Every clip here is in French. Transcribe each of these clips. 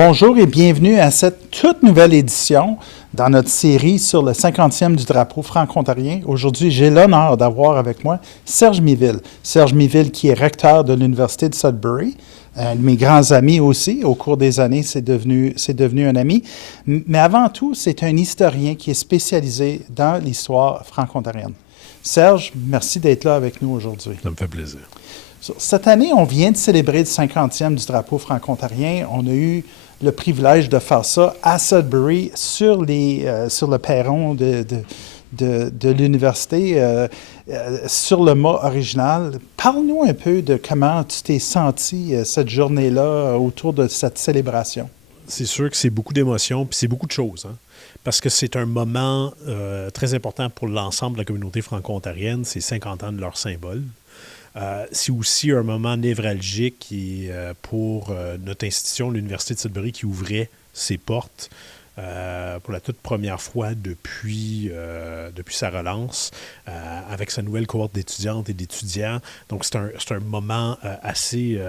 Bonjour et bienvenue à cette toute nouvelle édition dans notre série sur le 50e du drapeau franco-ontarien. Aujourd'hui, j'ai l'honneur d'avoir avec moi Serge Miville. Serge Miville qui est recteur de l'Université de Sudbury, un de mes grands amis aussi. Au cours des années, c'est devenu un ami. Mais avant tout, c'est un historien qui est spécialisé dans l'histoire franco-ontarienne. Serge, merci d'être là avec nous aujourd'hui. Ça me fait plaisir. Cette année, on vient de célébrer le 50e du drapeau franco-ontarien. On a eu le privilège de faire ça à Sudbury, sur le perron de l'université, sur le mât original. Parle-nous un peu de comment tu t'es senti cette journée-là autour de cette célébration. C'est sûr que c'est beaucoup d'émotions, puis c'est beaucoup de choses, hein? Parce que c'est un moment très important pour l'ensemble de la communauté franco-ontarienne. C'est 50 ans de leur symbole. C'est aussi un moment névralgique pour notre institution, l'Université de Sudbury, qui ouvrait ses portes pour la toute première fois depuis sa relance, avec sa nouvelle cohorte d'étudiantes et d'étudiants. Donc, c'est un moment assez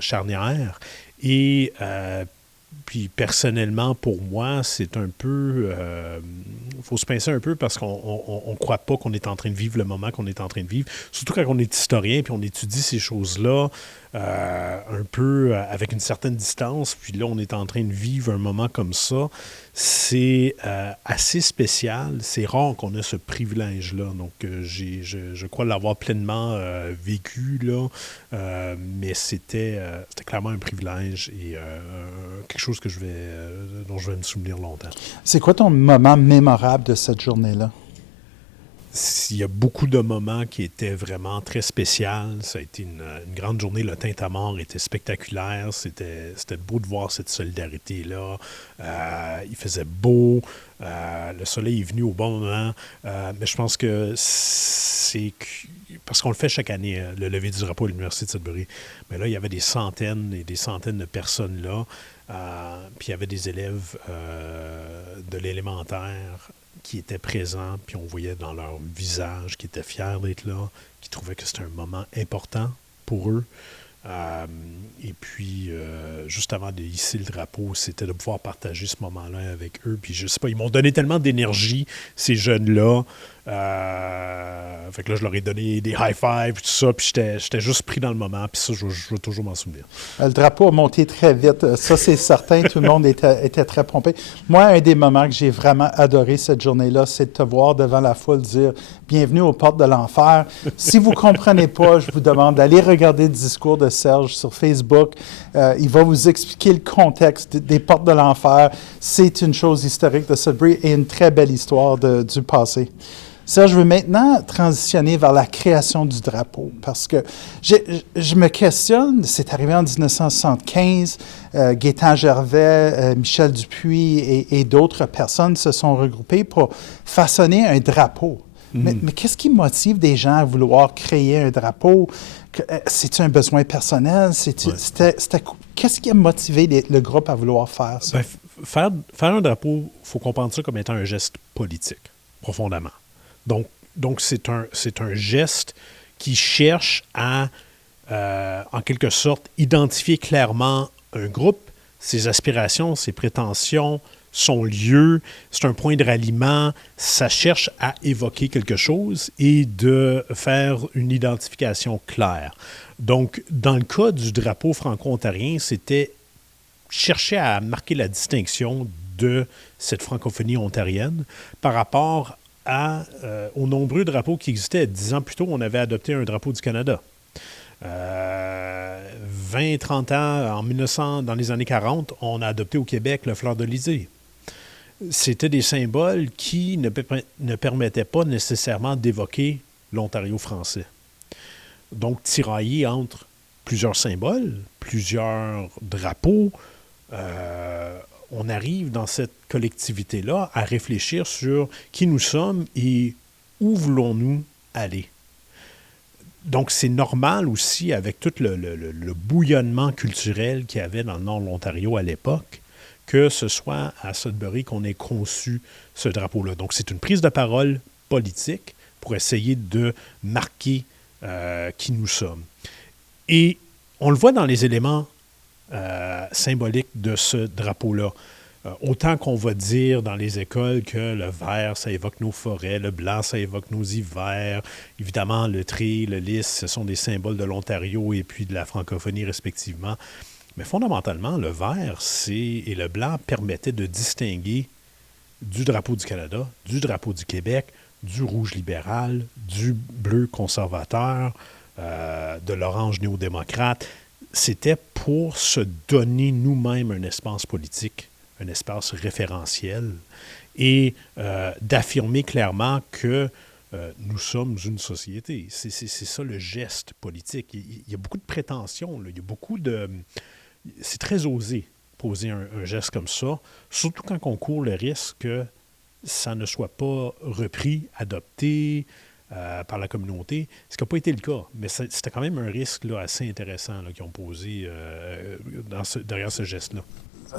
charnière. Et puis, personnellement, pour moi, c'est un peu... faut se pincer un peu parce qu'on ne croit pas qu'on est en train de vivre le moment qu'on est en train de vivre. Surtout quand on est historien puis on étudie ces choses-là un peu avec une certaine distance. Puis là, on est en train de vivre un moment comme ça. C'est assez spécial. C'est rare qu'on ait ce privilège-là. Donc, je crois l'avoir pleinement vécu, là. Mais c'était clairement un privilège et quelque chose dont je vais me souvenir longtemps. C'est quoi ton moment mémorable de cette journée-là? Il y a beaucoup de moments qui étaient vraiment très spéciaux. Ça a été une grande journée. Le tintamarre était spectaculaire. C'était beau de voir cette solidarité-là. Il faisait beau. Le soleil est venu au bon moment. Mais je pense que c'est... Parce qu'on le fait chaque année, le lever du drapeau à l'Université de Sudbury. Mais là, il y avait des centaines et des centaines de personnes là. Puis il y avait des élèves de l'élémentaire qui étaient présents, puis on voyait dans leur visage qu'ils étaient fiers d'être là, qu'ils trouvaient que c'était un moment important pour eux. Et puis, juste avant de hisser le drapeau, c'était de pouvoir partager ce moment-là avec eux. Puis, je sais pas, ils m'ont donné tellement d'énergie, ces jeunes-là. Fait que là, je leur ai donné des high-fives, tout ça, puis j'étais juste pris dans le moment, puis ça, je vais toujours m'en souvenir. Le drapeau a monté très vite, ça c'est certain, tout le monde était très pompé. Moi, un des moments que j'ai vraiment adoré cette journée-là, c'est de te voir devant la foule dire « Bienvenue aux portes de l'enfer ». Si vous ne comprenez pas, je vous demande d'aller regarder le discours de Serge sur Facebook. Il va vous expliquer le contexte des portes de l'enfer. C'est une chose historique de Sudbury et une très belle histoire du passé. Serge, je veux maintenant transitionner vers la création du drapeau parce que je me questionne, c'est arrivé en 1975, Gaétan Gervais, Michel Dupuis et d'autres personnes se sont regroupés pour façonner un drapeau. Mais qu'est-ce qui motive des gens à vouloir créer un drapeau? C'est-tu un besoin personnel? Qu'est-ce qui a motivé le groupe à vouloir faire ça? Faire un drapeau, il faut comprendre ça comme étant un geste politique, profondément. Donc c'est un geste qui cherche à, en quelque sorte, identifier clairement un groupe, ses aspirations, ses prétentions, son lieu. C'est un point de ralliement. Ça cherche à évoquer quelque chose et de faire une identification claire. Donc, dans le cas du drapeau franco-ontarien, c'était chercher à marquer la distinction de cette francophonie ontarienne par rapport aux nombreux drapeaux qui existaient. 10 ans plus tôt, on avait adopté un drapeau du Canada. 20-30 ans, dans les années 40, on a adopté au Québec le fleur-de-lysée. C'était des symboles qui ne permettaient pas nécessairement d'évoquer l'Ontario français. Donc, tiraillé entre plusieurs symboles, plusieurs drapeaux, on arrive dans cette collectivité-là à réfléchir sur qui nous sommes et où voulons-nous aller. Donc, c'est normal aussi, avec tout le bouillonnement culturel qu'il y avait dans le nord de l'Ontario à l'époque, que ce soit à Sudbury qu'on ait conçu ce drapeau-là. Donc, c'est une prise de parole politique pour essayer de marquer qui nous sommes. Et on le voit dans les éléments symbolique de ce drapeau-là. Autant qu'on va dire dans les écoles que le vert, ça évoque nos forêts, le blanc, ça évoque nos hivers. Évidemment, le tri, le lys, ce sont des symboles de l'Ontario et puis de la francophonie respectivement. Mais fondamentalement, le vert et le blanc permettaient de distinguer du drapeau du Canada, du drapeau du Québec, du rouge libéral, du bleu conservateur, de l'orange néo-démocrate. C'était pour se donner nous-mêmes un espace politique, un espace référentiel, et d'affirmer clairement que nous sommes une société. C'est ça le geste politique. Il y a beaucoup de prétentions, là. Il y a beaucoup de... C'est très osé poser un geste comme ça, surtout quand on court le risque que ça ne soit pas repris, adopté par la communauté, ce qui n'a pas été le cas. Mais c'était quand même un risque là, assez intéressant là, qu'ils ont posé derrière ce geste-là.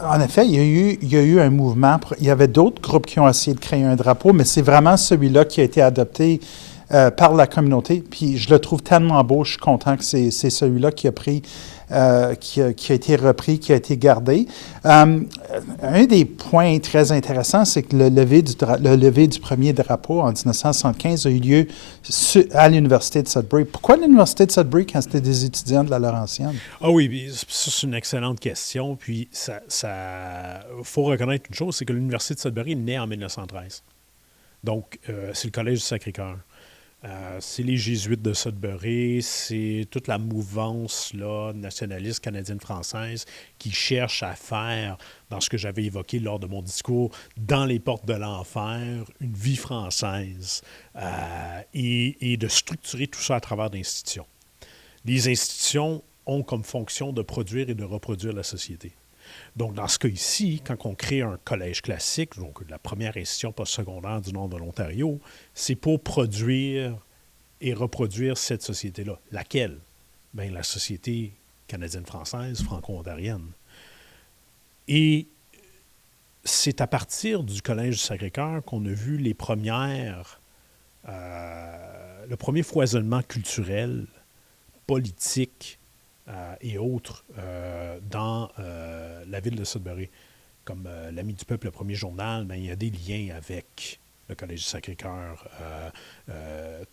En effet, il y a eu un mouvement. Il y avait d'autres groupes qui ont essayé de créer un drapeau, mais c'est vraiment celui-là qui a été adopté par la communauté. Puis je le trouve tellement beau, je suis content que c'est celui-là qui a pris, qui a été repris, qui a été gardé. Un des points très intéressants, c'est que le lever du premier drapeau en 1975 a eu lieu à l'Université de Sudbury. Pourquoi l'Université de Sudbury quand c'était des étudiants de la Laurentienne? Ah oui, ça c'est une excellente question. Puis faut reconnaître une chose, c'est que l'Université de Sudbury est née en 1913. Donc, c'est le Collège du Sacré-Cœur. C'est les Jésuites de Sudbury, c'est toute la mouvance là, nationaliste canadienne-française qui cherche à faire, dans ce que j'avais évoqué lors de mon discours, dans les portes de l'enfer, une vie française et de structurer tout ça à travers d'institutions. Les institutions ont comme fonction de produire et de reproduire la société. Donc, dans ce cas ici, quand on crée un collège classique, donc la première institution postsecondaire du nord de l'Ontario, c'est pour produire et reproduire cette société-là. Laquelle? Bien, la société canadienne-française, franco-ontarienne. Et c'est à partir du Collège du Sacré-Cœur qu'on a vu le premier foisonnement culturel, politique, et autres dans la ville de Sudbury. Comme l'Ami du Peuple, le premier journal, bien, il y a des liens avec le Collège du Sacré-Cœur.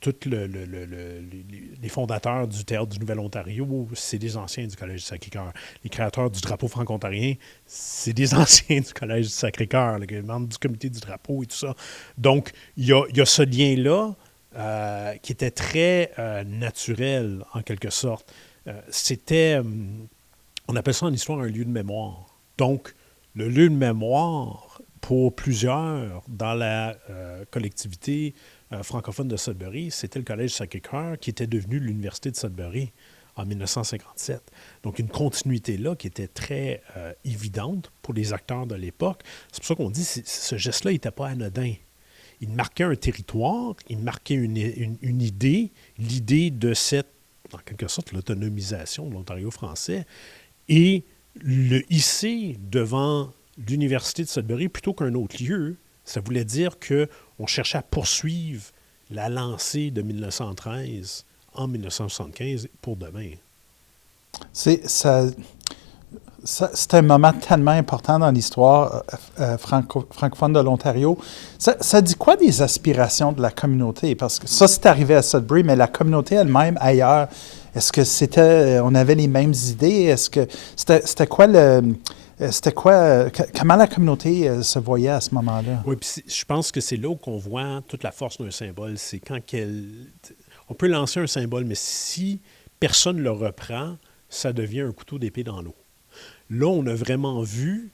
Tous les fondateurs du Théâtre du Nouvel-Ontario, c'est des anciens du Collège du Sacré-Cœur. Les créateurs du drapeau franco-ontarien, c'est des anciens du Collège du Sacré-Cœur, les membres du comité du drapeau et tout ça. Donc, il y a ce lien-là qui était très naturel, en quelque sorte. C'était, on appelle ça en histoire un lieu de mémoire. Donc, le lieu de mémoire, pour plusieurs dans la collectivité francophone de Sudbury, c'était le Collège Sacré-Cœur qui était devenu l'Université de Sudbury en 1957. Donc, une continuité là qui était très évidente pour les acteurs de l'époque. C'est pour ça qu'on dit que ce geste-là n'était pas anodin. Il marquait un territoire, il marquait une idée, l'idée de cette en quelque sorte, l'autonomisation de l'Ontario français, et le hisser devant l'Université de Sudbury plutôt qu'un autre lieu, ça voulait dire qu'on cherchait à poursuivre la lancée de 1913 en 1975 pour demain. C'est un moment tellement important dans l'histoire francophone de l'Ontario. Ça dit quoi des aspirations de la communauté? Parce que ça, c'est arrivé à Sudbury, mais la communauté elle-même, ailleurs, est-ce que on avait les mêmes idées? Est-ce que c'était quoi comment la communauté se voyait à ce moment-là? Oui, puis je pense que c'est là où on voit toute la force d'un symbole. C'est quand on peut lancer un symbole, mais si personne ne le reprend, ça devient un couteau d'épée dans l'eau. Là, on a vraiment vu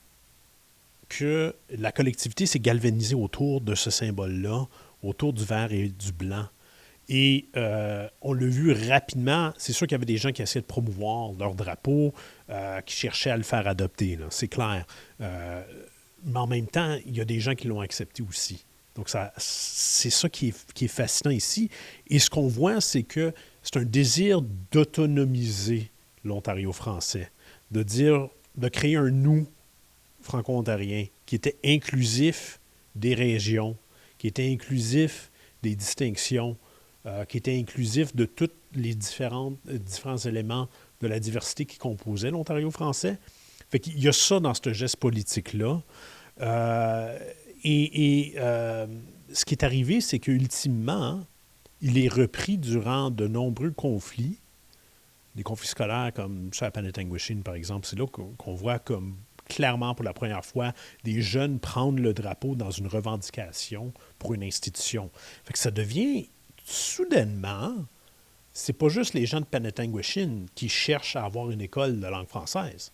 que la collectivité s'est galvanisée autour de ce symbole-là, autour du vert et du blanc. Et on l'a vu rapidement. C'est sûr qu'il y avait des gens qui essayaient de promouvoir leur drapeau, qui cherchaient à le faire adopter, là, c'est clair. Mais en même temps, il y a des gens qui l'ont accepté aussi. Donc, c'est ça qui est fascinant ici. Et ce qu'on voit, c'est que c'est un désir d'autonomiser l'Ontario français, de créer un nous franco-ontarien qui était inclusif des régions, qui était inclusif des distinctions, qui était inclusif de tous les différents éléments de la diversité qui composait l'Ontario français. Fait qu'il y a ça dans ce geste politique-là. Ce qui est arrivé, c'est qu'ultimement, il est repris durant de nombreux conflits, des conflits scolaires comme ça à Penetanguishene, par exemple. C'est là qu'on voit comme clairement pour la première fois des jeunes prendre le drapeau dans une revendication pour une institution. Fait que ça devient soudainement, c'est pas juste les gens de Penetanguishene qui cherchent à avoir une école de langue française.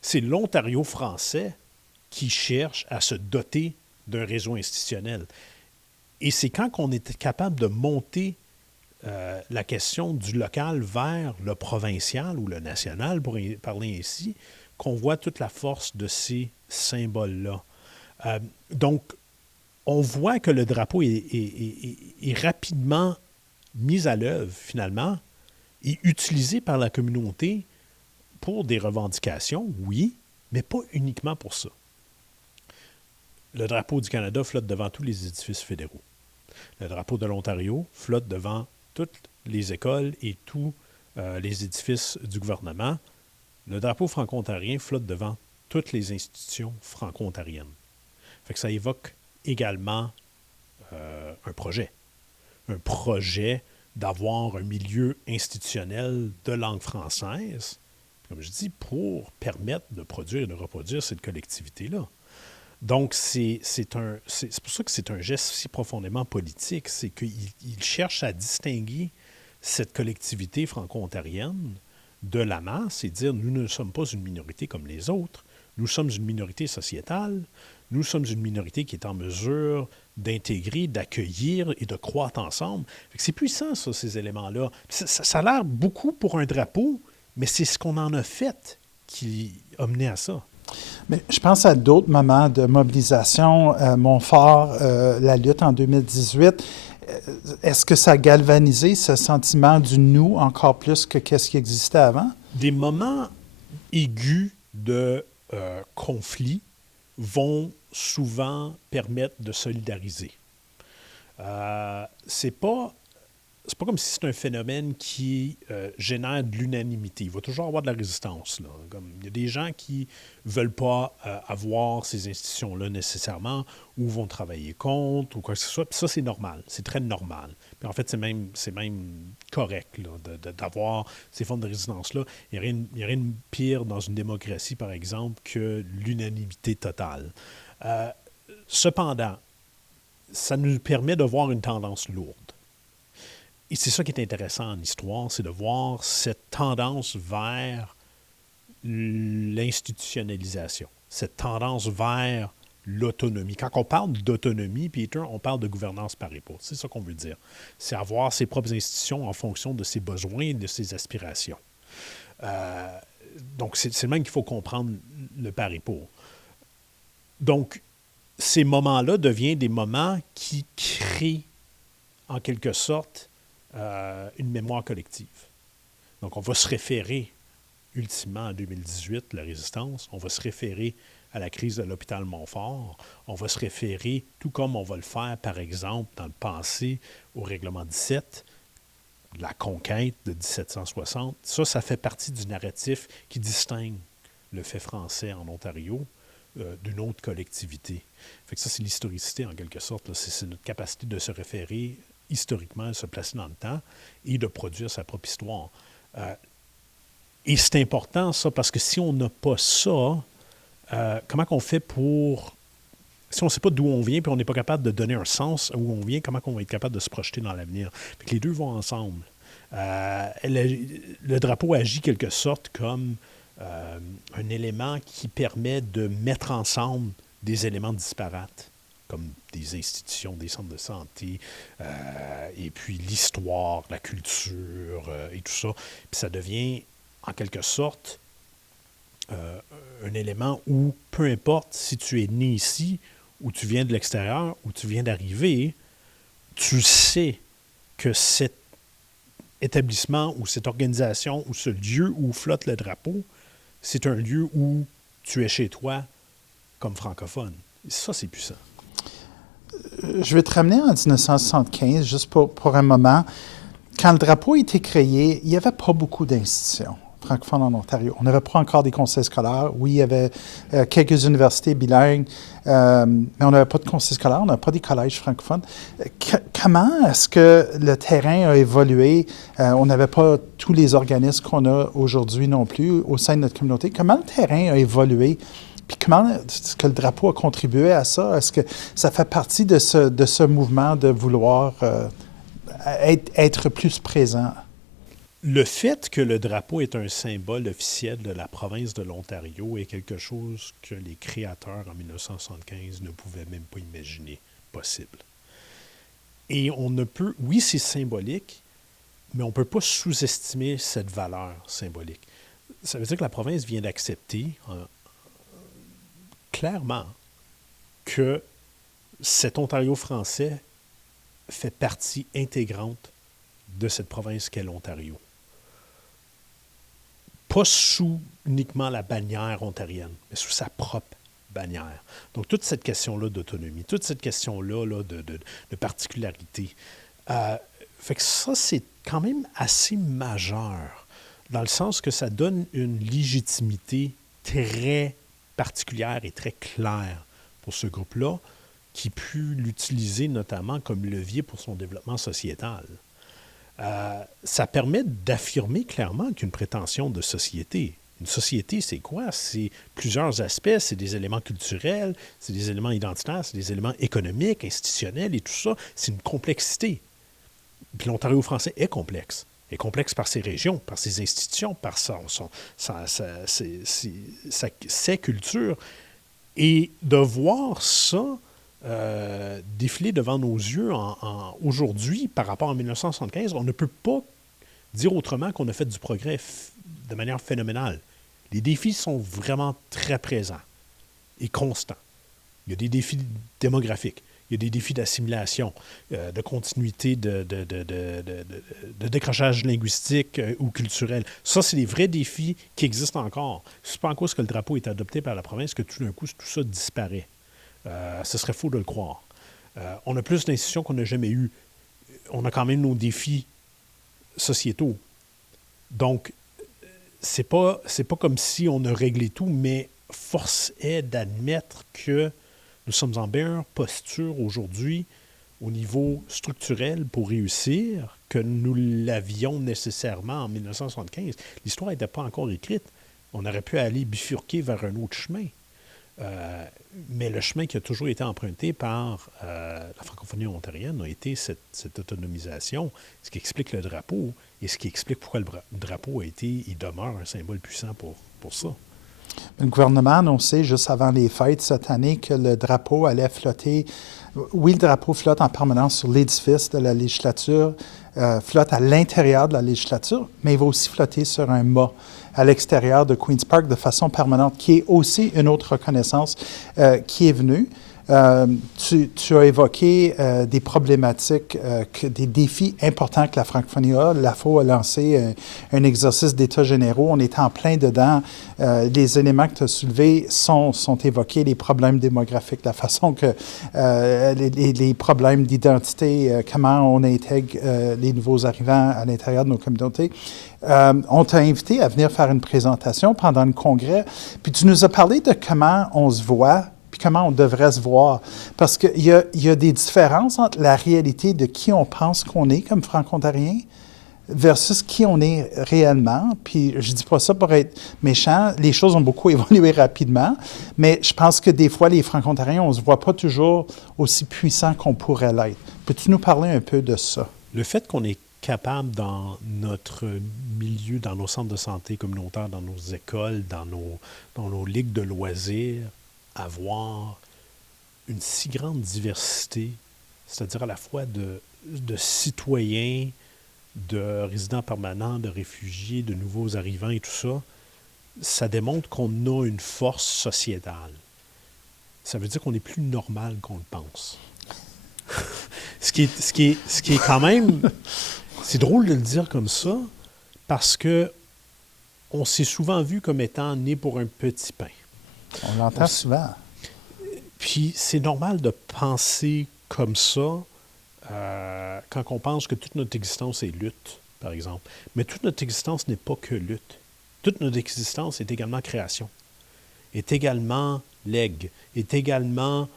C'est l'Ontario français qui cherche à se doter d'un réseau institutionnel. Et c'est quand on est capable de monter la question du local vers le provincial ou le national, pour parler ainsi, qu'on voit toute la force de ces symboles-là. Donc, on voit que le drapeau est rapidement mis à l'œuvre, finalement, et utilisé par la communauté pour des revendications, oui, mais pas uniquement pour ça. Le drapeau du Canada flotte devant tous les édifices fédéraux. Le drapeau de l'Ontario flotte devant toutes les écoles et tous les édifices du gouvernement. Le drapeau franco-ontarien flotte devant toutes les institutions franco-ontariennes. Fait que ça évoque également un projet. Un projet d'avoir un milieu institutionnel de langue française, comme je dis, pour permettre de produire et de reproduire cette collectivité-là. Donc, c'est pour ça que c'est un geste si profondément politique, c'est qu'il cherche à distinguer cette collectivité franco-ontarienne de la masse et dire, nous ne sommes pas une minorité comme les autres, nous sommes une minorité sociétale, nous sommes une minorité qui est en mesure d'intégrer, d'accueillir et de croître ensemble. Fait que c'est puissant, ça, ces éléments-là. Ça a l'air beaucoup pour un drapeau, mais c'est ce qu'on en a fait qui a mené à ça. Mais je pense à d'autres moments de mobilisation. Montfort, la lutte en 2018. Est-ce que ça a galvanisé ce sentiment du nous encore plus que qu'est-ce qui existait avant? Des moments aigus de conflit vont souvent permettre de solidariser. C'est pas comme si c'est un phénomène qui génère de l'unanimité. Il va toujours avoir de la résistance. Là. Comme, il y a des gens qui ne veulent pas avoir ces institutions-là nécessairement ou vont travailler contre ou quoi que ce soit. Puis ça, c'est normal. C'est très normal. Puis en fait, c'est même correct là, d'avoir ces formes de résistance-là. Il n'y a rien de pire dans une démocratie, par exemple, que l'unanimité totale. Cependant, ça nous permet de voir une tendance lourde. Et c'est ça qui est intéressant en histoire, c'est de voir cette tendance vers l'institutionnalisation, cette tendance vers l'autonomie. Quand on parle d'autonomie, Peter, on parle de gouvernance par époux. C'est ça qu'on veut dire. C'est avoir ses propres institutions en fonction de ses besoins et de ses aspirations. Donc, c'est le même qu'il faut comprendre le par époux. Donc, ces moments-là deviennent des moments qui créent, en quelque sorte, une mémoire collective. Donc, on va se référer ultimement en 2018, la résistance. On va se référer à la crise de l'hôpital Montfort. On va se référer, tout comme on va le faire, par exemple, dans le passé, au règlement 17, la conquête de 1760. Ça fait partie du narratif qui distingue le fait français en Ontario d'une autre collectivité. Fait que ça, c'est l'historicité, en quelque sorte. Là. C'est notre capacité de se référer historiquement, se placer dans le temps et de produire sa propre histoire. Et c'est important, ça, parce que si on n'a pas ça, comment qu'on fait pour... Si on ne sait pas d'où on vient puis on n'est pas capable de donner un sens à où on vient, comment on va être capable de se projeter dans l'avenir? Fait que les deux vont ensemble. Le drapeau agit quelque sorte comme un élément qui permet de mettre ensemble des éléments disparates, comme des institutions, des centres de santé, et puis l'histoire, la culture et tout ça. Puis ça devient, en quelque sorte, un élément où, peu importe si tu es né ici, ou tu viens de l'extérieur, ou tu viens d'arriver, tu sais que cet établissement ou cette organisation ou ce lieu où flotte le drapeau, c'est un lieu où tu es chez toi comme francophone. Et ça, c'est puissant. Je vais te ramener en 1975, juste pour un moment. Quand le drapeau a été créé, il n'y avait pas beaucoup d'institutions. francophones en Ontario. On n'avait pas encore des conseils scolaires. Oui, il y avait quelques universités bilingues, mais on n'avait pas de conseils scolaires, on n'avait pas des collèges francophones. Comment est-ce que le terrain a évolué? On n'avait pas tous les organismes qu'on a aujourd'hui non plus au sein de notre communauté. Comment le terrain a évolué? Puis comment est-ce que le drapeau a contribué à ça? Est-ce que ça fait partie de ce mouvement de vouloir être plus présent? Le fait que le drapeau est un symbole officiel de la province de l'Ontario est quelque chose que les créateurs en 1975 ne pouvaient même pas imaginer possible. Et on ne peut, oui, c'est symbolique, mais on ne peut pas sous-estimer cette valeur symbolique. Ça veut dire que la province vient d'accepter clairement que cet Ontario français fait partie intégrante de cette province qu'est l'Ontario. Pas sous uniquement la bannière ontarienne, mais sous sa propre bannière. Donc, toute cette question-là d'autonomie, toute cette question-là de particularité, fait que ça, c'est quand même assez majeur, dans le sens que ça donne une légitimité très particulière et très claire pour ce groupe-là, qui peut l'utiliser notamment comme levier pour son développement sociétal. Ça permet d'affirmer clairement qu'une prétention de société. Une société, c'est quoi? C'est plusieurs aspects. C'est des éléments culturels, c'est des éléments identitaires, c'est des éléments économiques, institutionnels et tout ça. C'est une complexité. Puis l'Ontario français est complexe. Est complexe par ses régions, par ses institutions, par ses cultures. Et de voir ça défiler devant nos yeux aujourd'hui par rapport à 1975, on ne peut pas dire autrement qu'on a fait du progrès de manière phénoménale. Les défis sont vraiment très présents et constants. Il y a des défis démographiques, il y a des défis d'assimilation, de continuité, de décrochage linguistique ou culturel. Ça, c'est des vrais défis qui existent encore. Ce n'est pas en cause que le drapeau est adopté par la province que tout d'un coup, tout ça disparaît. Ce serait faux de le croire. On a plus d'institutions qu'on n'a jamais eues. On a quand même nos défis sociétaux. Donc, c'est pas comme si on a réglé tout, mais force est d'admettre que nous sommes en meilleure posture aujourd'hui au niveau structurel pour réussir que nous l'avions nécessairement en 1975. L'histoire n'était pas encore écrite. On aurait pu aller bifurquer vers un autre chemin. Mais le chemin qui a toujours été emprunté par la francophonie ontarienne a été cette autonomisation, ce qui explique le drapeau et ce qui explique pourquoi le drapeau a été et demeure un symbole puissant pour ça. Le gouvernement a annoncé juste avant les fêtes cette année que le drapeau allait flotter. Oui, le drapeau flotte en permanence sur l'édifice de la législature, flotte à l'intérieur de la législature, mais il va aussi flotter sur un mât à l'extérieur de Queen's Park de façon permanente, qui est aussi une autre reconnaissance qui est venue. Tu as évoqué des problématiques, des défis importants que la francophonie a. L'AFO a lancé un exercice d'états généraux. On est en plein dedans. Les éléments que tu as soulevés sont évoqués, les problèmes démographiques, la façon que les problèmes d'identité, comment on intègre les nouveaux arrivants à l'intérieur de nos communautés. On t'a invité à venir faire une présentation pendant le congrès, puis tu nous as parlé de comment on se voit puis comment on devrait se voir. Parce qu'il y a des différences entre la réalité de qui on pense qu'on est comme franco-ontarien versus qui on est réellement. Puis je dis pas ça pour être méchant, les choses ont beaucoup évolué rapidement, mais je pense que des fois, les franco-ontariens, on ne se voit pas toujours aussi puissants qu'on pourrait l'être. Peux-tu nous parler un peu de ça? Le fait qu'on est capable dans notre milieu, dans nos centres de santé communautaires, dans nos écoles, dans nos ligues de loisirs, avoir une si grande diversité, c'est-à-dire à la fois de citoyens, de résidents permanents, de réfugiés, de nouveaux arrivants et tout ça, ça démontre qu'on a une force sociétale. Ça veut dire qu'on est plus normal qu'on le pense. Ce qui est quand même... C'est drôle de le dire comme ça, parce que on s'est souvent vu comme étant né pour un petit pain. On l'entend souvent. Puis c'est normal de penser comme ça quand on pense que toute notre existence est lutte, par exemple. Mais toute notre existence n'est pas que lutte. Toute notre existence est également création, est également legs, est également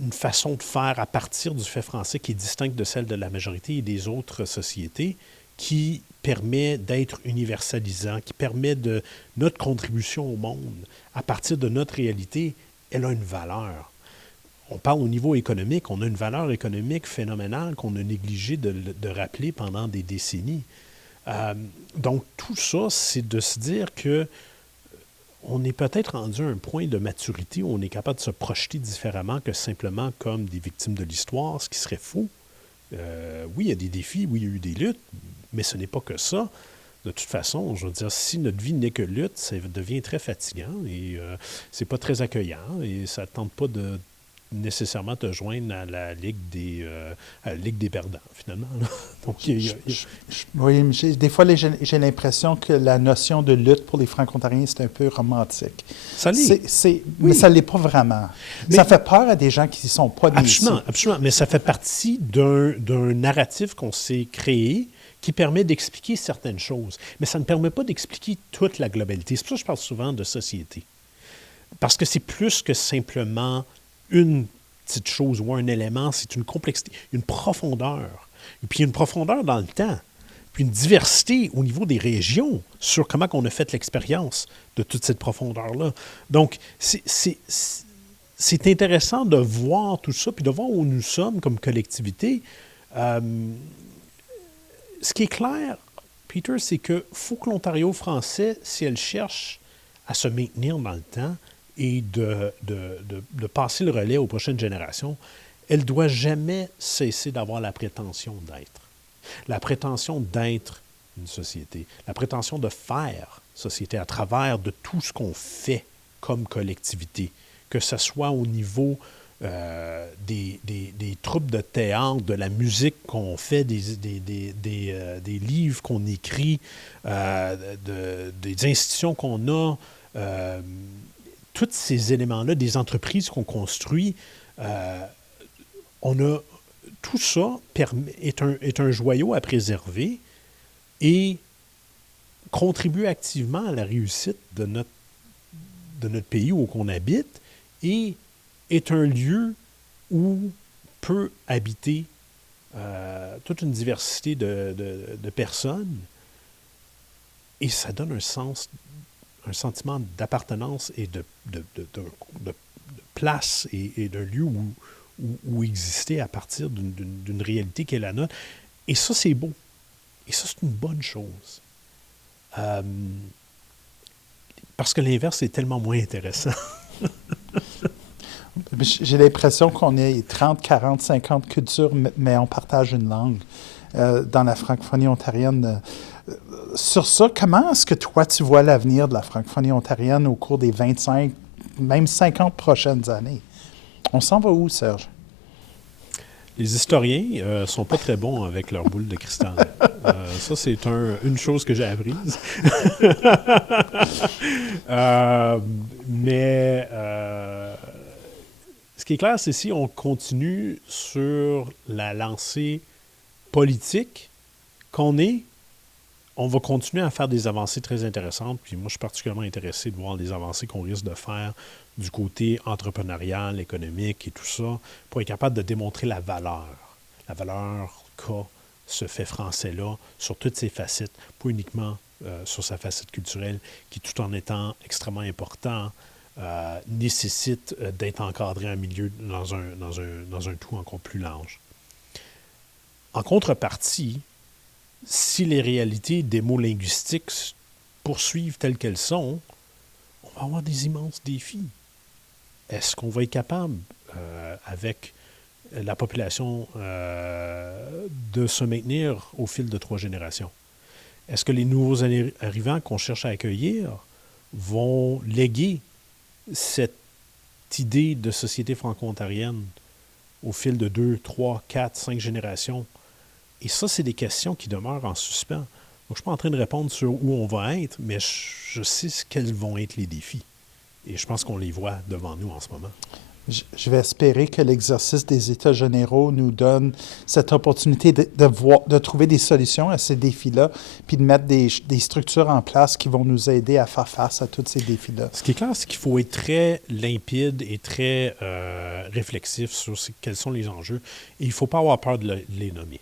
une façon de faire à partir du fait français qui est distincte de celle de la majorité et des autres sociétés, qui permet d'être universalisant, qui permet de notre contribution au monde à partir de notre réalité, elle a une valeur. On parle au niveau économique, on a une valeur économique phénoménale qu'on a négligé de rappeler pendant des décennies. Donc, tout ça, c'est de se dire que on est peut-être rendu à un point de maturité où on est capable de se projeter différemment que simplement comme des victimes de l'histoire, ce qui serait faux. Oui, il y a des défis, oui, il y a eu des luttes, mais ce n'est pas que ça. De toute façon, je veux dire, si notre vie n'est que lutte, ça devient très fatigant et c'est pas très accueillant et ça ne tente pas de nécessairement te joindre à la Ligue des perdants, finalement. Donc, oui, des fois, j'ai l'impression que la notion de lutte pour les Franco-Ontariens, c'est un peu romantique. Ça l'est. Oui. Mais ça ne l'est pas vraiment. Mais, ça fait peur à des gens qui ne sont pas nés absolument, ici. Absolument, mais ça fait partie d'un narratif qu'on s'est créé qui permet d'expliquer certaines choses. Mais ça ne permet pas d'expliquer toute la globalité. C'est pour ça que je parle souvent de société. Parce que c'est plus que simplement une petite chose ou un élément, c'est une complexité, une profondeur. Et puis une profondeur dans le temps, puis une diversité au niveau des régions sur comment on a fait l'expérience de toute cette profondeur-là. Donc, c'est intéressant de voir tout ça, puis de voir où nous sommes comme collectivité. Ce qui est clair, Peter, c'est qu'il faut que l'Ontario français, si elle cherche à se maintenir dans le temps, et de passer le relais aux prochaines générations, elle ne doit jamais cesser d'avoir la prétention d'être. La prétention d'être une société, la prétention de faire société à travers de tout ce qu'on fait comme collectivité, que ce soit au niveau des troupes de théâtre, de la musique qu'on fait, des livres qu'on écrit, des institutions qu'on a, tous ces éléments-là, des entreprises qu'on construit, tout ça est un joyau à préserver et contribue activement à la réussite de notre pays où on habite et est un lieu où peut habiter toute une diversité de personnes et ça donne un sentiment d'appartenance et de place et d'un lieu où exister à partir d'une réalité qui est la nôtre. Et ça, c'est beau. Et ça, c'est une bonne chose. Parce que l'inverse est tellement moins intéressant. J'ai l'impression qu'on est 30, 40, 50 cultures, mais on partage une langue. Dans la francophonie ontarienne. Sur ça, comment est-ce que toi, tu vois l'avenir de la francophonie ontarienne au cours des 25, même 50 prochaines années? On s'en va où, Serge? Les historiens ne sont pas très bons avec leur boule de cristal. Ça, c'est une chose que j'ai apprise. Mais ce qui est clair, c'est si on continue sur la lancée politique qu'on est, on va continuer à faire des avancées très intéressantes. Puis moi, je suis particulièrement intéressé de voir les avancées qu'on risque de faire du côté entrepreneurial, économique et tout ça, pour être capable de démontrer la valeur qu'a ce fait français-là sur toutes ses facettes, pas uniquement sur sa facette culturelle, qui, tout en étant extrêmement important, nécessite d'être encadré en milieu dans un tout encore plus large. En contrepartie, si les réalités des mots linguistiques poursuivent telles qu'elles sont, on va avoir des immenses défis. Est-ce qu'on va être capable, avec la population, de se maintenir au fil de 3 générations? Est-ce que les nouveaux arrivants qu'on cherche à accueillir vont léguer cette idée de société franco-ontarienne au fil de 2, 3, 4, 5 générations? Et ça, c'est des questions qui demeurent en suspens. Donc, je ne suis pas en train de répondre sur où on va être, mais je sais quels vont être les défis. Et je pense qu'on les voit devant nous en ce moment. Je vais espérer que l'exercice des États généraux nous donne cette opportunité de trouver des solutions à ces défis-là, puis de mettre des structures en place qui vont nous aider à faire face à tous ces défis-là. Ce qui est clair, c'est qu'il faut être très limpide et très réflexif sur quels sont les enjeux. Et il ne faut pas avoir peur de les nommer.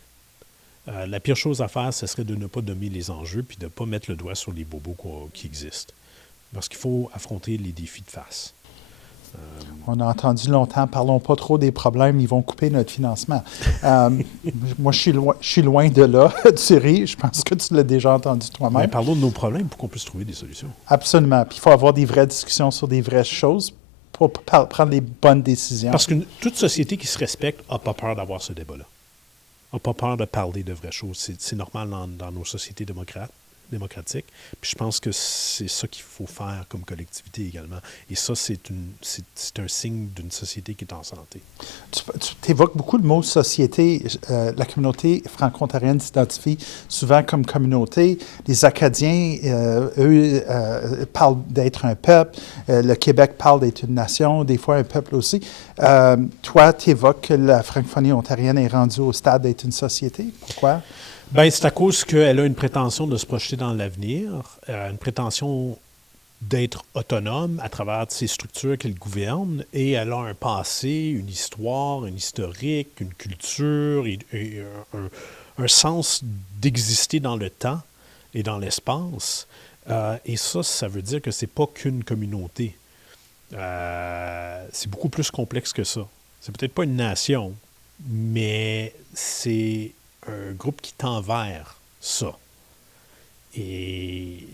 La pire chose à faire, ce serait de ne pas nommer les enjeux puis de ne pas mettre le doigt sur les bobos qui existent. Parce qu'il faut affronter les défis de face. On a entendu longtemps, parlons pas trop des problèmes, ils vont couper notre financement. Moi, je suis loin de là, Thierry. Je pense que tu l'as déjà entendu toi-même. Mais parlons de nos problèmes pour qu'on puisse trouver des solutions. Absolument. Puis il faut avoir des vraies discussions sur des vraies choses pour prendre les bonnes décisions. Parce que toute société qui se respecte n'a pas peur d'avoir ce débat-là. N'a pas peur de parler de vraies choses. C'est normal dans nos sociétés démocratiques. Puis je pense que c'est ça qu'il faut faire comme collectivité également. Et ça, c'est un signe d'une société qui est en santé. Tu évoques beaucoup le mot société. La communauté franco-ontarienne s'identifie souvent comme communauté. Les Acadiens, eux, parlent d'être un peuple. Le Québec parle d'être une nation, des fois un peuple aussi. Toi, tu évoques que la francophonie ontarienne est rendue au stade d'être une société. Pourquoi? Bien, c'est à cause qu'elle a une prétention de se projeter dans l'avenir, une prétention d'être autonome à travers ces structures qu'elle gouverne, et elle a un passé, une histoire, un historique, une culture, et un sens d'exister dans le temps et dans l'espace. Et ça veut dire que c'est pas qu'une communauté. C'est beaucoup plus complexe que ça. C'est peut-être pas une nation, mais c'est un groupe qui tend vers ça. Et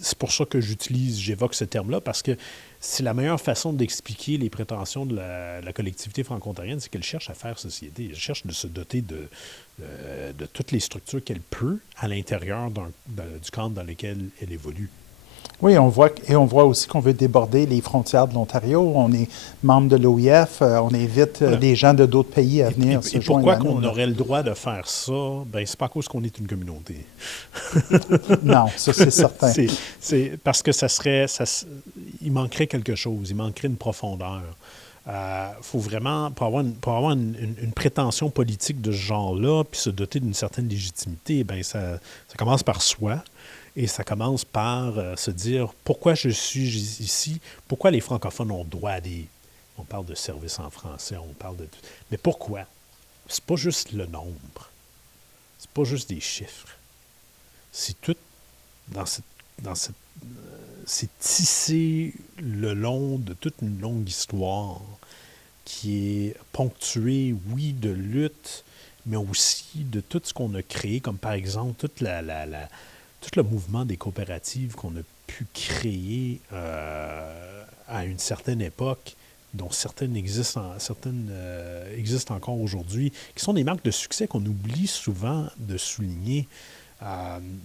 c'est pour ça que j'évoque ce terme-là, parce que c'est la meilleure façon d'expliquer les prétentions de la collectivité franco-ontarienne, c'est qu'elle cherche à faire société. Elle cherche de se doter de toutes les structures qu'elle peut à l'intérieur du cadre dans lequel elle évolue. Oui, on voit aussi qu'on veut déborder les frontières de l'Ontario. On est membre de l'OIF, on invite des gens de d'autres pays à venir se joindre à nous. Et pourquoi qu'on aurait le droit de faire ça? Bien, c'est pas à cause qu'on est une communauté. Non, ça c'est certain. C'est parce que il manquerait quelque chose, il manquerait une profondeur. Faut vraiment, pour avoir une prétention politique de ce genre-là, puis se doter d'une certaine légitimité, bien, ça commence par soi. Et ça commence par se dire pourquoi je suis ici, pourquoi les francophones ont droit à des. On parle de services en français, on parle de tout. Mais pourquoi? C'est pas juste le nombre. C'est pas juste des chiffres. C'est tout c'est tissé le long de toute une longue histoire qui est ponctuée, oui, de lutte, mais aussi de tout ce qu'on a créé, comme par exemple toute tout le mouvement des coopératives qu'on a pu créer à une certaine époque, dont certaines existent encore aujourd'hui, qui sont des marques de succès qu'on oublie souvent de souligner.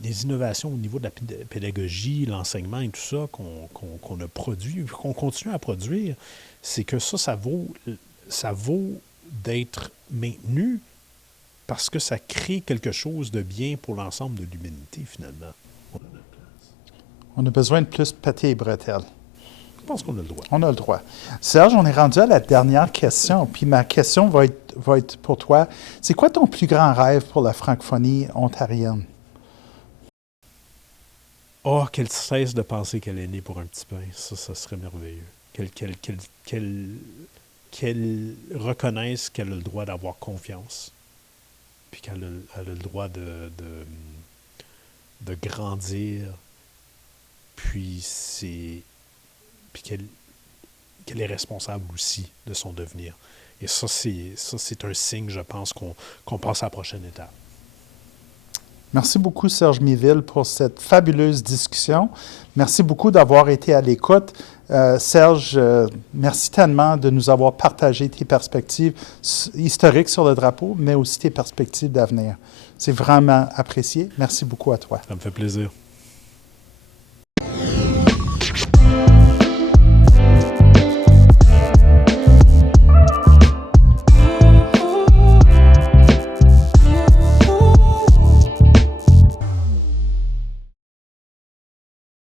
Les innovations au niveau de la pédagogie, l'enseignement et tout ça qu'on a produit, qu'on continue à produire, c'est que ça vaut d'être maintenu, parce que ça crée quelque chose de bien pour l'ensemble de l'humanité, finalement. On a besoin de plus pâté et bretelles. Je pense qu'on a le droit. On a le droit. Serge, on est rendu à la dernière question, puis ma question va être pour toi. C'est quoi ton plus grand rêve pour la francophonie ontarienne? Oh, qu'elle cesse de penser qu'elle est née pour un petit pain. Ça serait merveilleux. Qu'elle reconnaisse qu'elle a le droit d'avoir confiance, puis qu'elle a le droit de grandir, puis qu'elle est responsable aussi de son devenir. Et ça, c'est un signe, je pense, qu'on passe à la prochaine étape. Merci beaucoup, Serge Miville, pour cette fabuleuse discussion. Merci beaucoup d'avoir été à l'écoute. Serge, merci tellement de nous avoir partagé tes perspectives historiques sur le drapeau, mais aussi tes perspectives d'avenir. C'est vraiment apprécié. Merci beaucoup à toi. Ça me fait plaisir.